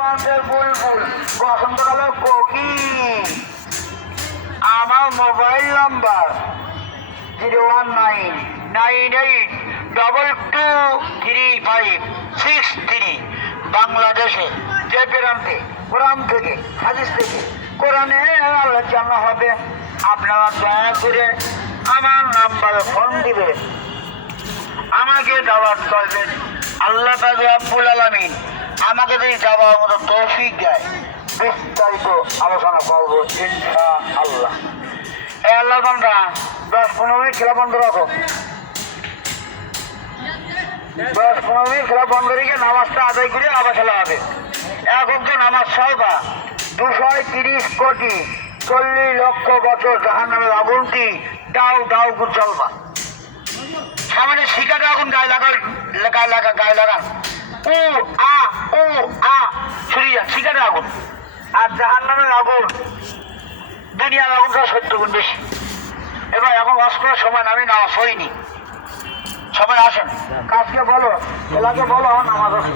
মানুষের বুলবুল বসন্তকালে কোকিল। আমার মোবাইল নাম্বার 01998223563। বাংলাদেশে যে প্রান্তে কোরআন থেকে হাদিস থেকে কোরআনে আল্লাহ জানা হবে, আপনারা দয়া করে আমার নাম্বারে ফোন দিবেন, আমাকে দাওয়াত করবেন। আল্লাহ পাক রব্বুল আলামিন আমাকে যদি যাওয়ার মতো তৌফিক দেয়, বিস্তারিত আলোচনা করবো ইনশাআল্লাহ। এই আল্লাহ বান্দা 10-15 মিনিট খেলা বন্ধ রাখো, 10-15 মিনিট খেলা বন্ধ রেখে নামাজটা আদায় করে আবার খেলা হবে। এখন তো নামাজ সহবা 230 কোটি 40 লক্ষ বছর জাহান্নামের আগুনটি ডাউ ডাউ করে চলবা। সামনে শিকারে আগুন গায়ে লাগান, ও আ ছড়িয়ে শিকারে আগুন। আর জাহান্নামের আগুন দুনিয়ার আগুনটা 70 গুণ বেশি। এবার এখন ওয়াজ করার সময় আমি নামাজ হইনি, সবাই আসেন, কাজকে বলো, এলাকে বলো নামাজ আছে।